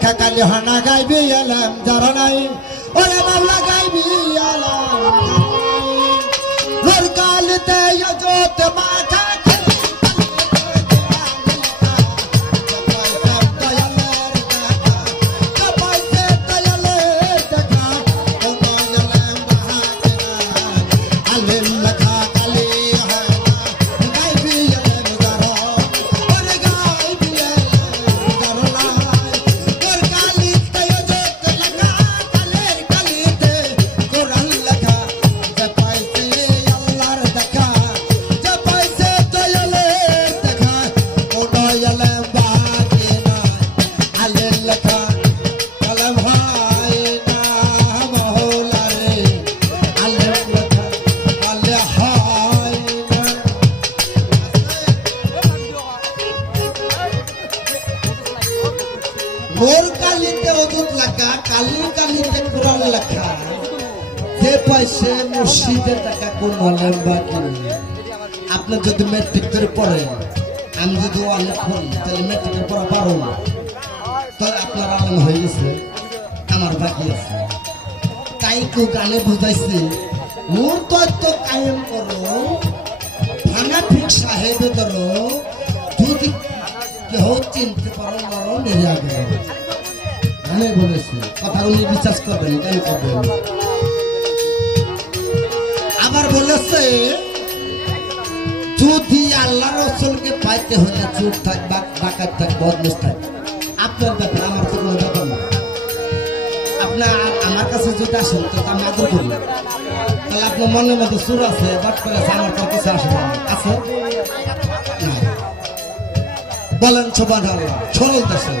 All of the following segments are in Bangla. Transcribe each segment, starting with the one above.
লেখা কালি হানা গাইবি এলাম যারা নাই ওরে মাওলা গাইবি এলাম নূর কালিতে যত মাথা মোর কালিতে অজুত লেখা কালি কালিতে কোরআন লেখা যে পয়সে মুর্শিদের টাকা কোন হলেন বাকি আপনি যদি মেট্রিক ধরে পড়েন আমি যদি অনেক পড়ি তাহলে মেট্রিকের পড়া পারো না তাহলে আপনার আলেম হয়ে গেছে আমার বাকি আছে তাই কেউ গানে বুঝাইছে মোর তত্ত্ব কায়েম করো ভাঙা ফিক সাহেবে ধরো যদি কেহ চিনতে পারো মারো মেরে আগে আমি বলেছি কথাগুলি বিশ্বাস করবেন কেন করবেন আবার বলেছে যদি আল্লাহ রসুলকে পাইতে হলে চুপ থাক ডাকাত থাক বদমেশ থাক আপনার ব্যাপার আমার তো কোনো ব্যাপার না আপনার আমার কাছে যদি আসেন তো আমি আদর করি তাহলে আপনার মনের মধ্যে সুর আছে বাট করে আমার কাছে কিছু আসে না আছে বলেন সুবহানাল্লাহ সরল দেশে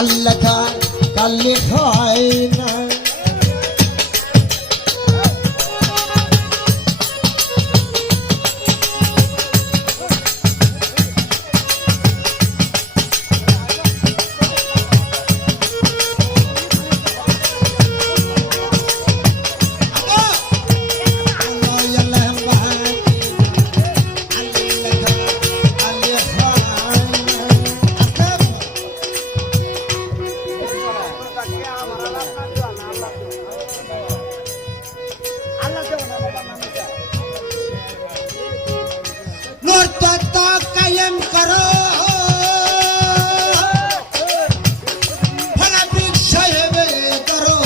আল্লাহ কালে হয় না কায়েম করো ফলাফিক সাহেবে করো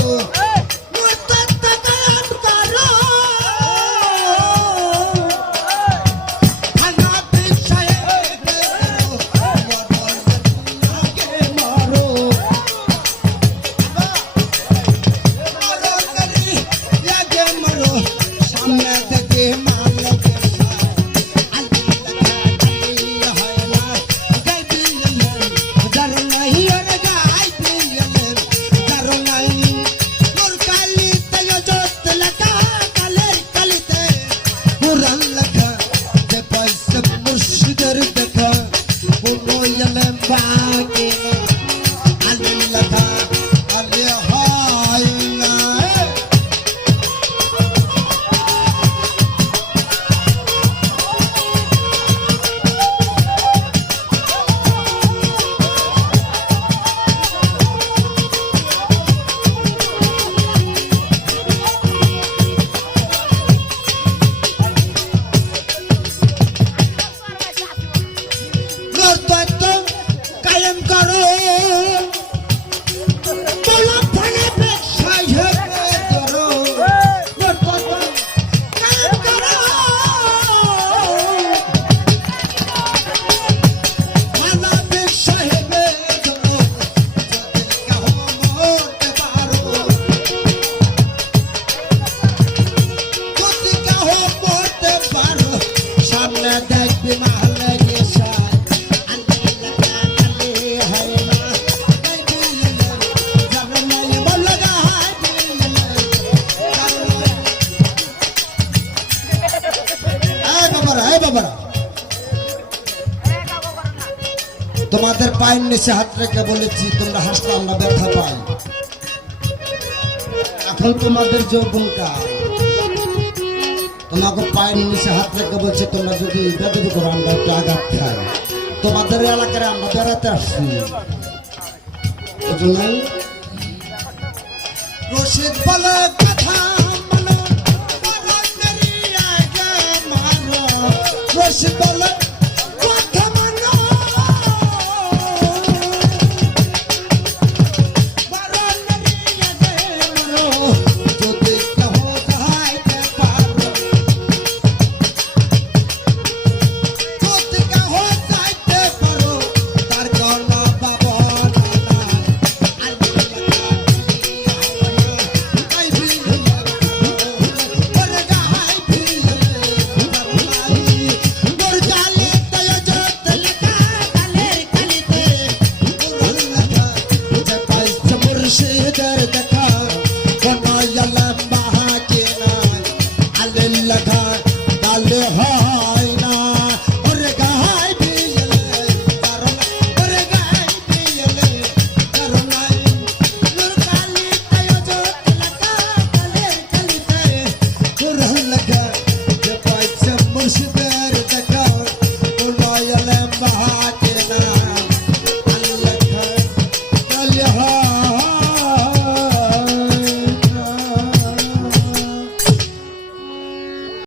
কায়েম করো ফলাফিক সাহেবে মারো মারো সামনে থেকে মারো তোমাদের পায়ের নিচে হাত রেখে বলেছি তোমরা হাসলে আল্লাহ ব্যথা পাই। এখন তোমাদের যৌবন কাল, তোমাকে পায়ের নিচে হাত রেখে বলছে তোমরা যদি বেদবি করো আমরা একটু আঘাত খাই। তোমাদের এলাকায় আমরা বেড়াতে আসছি, রশিদ বলে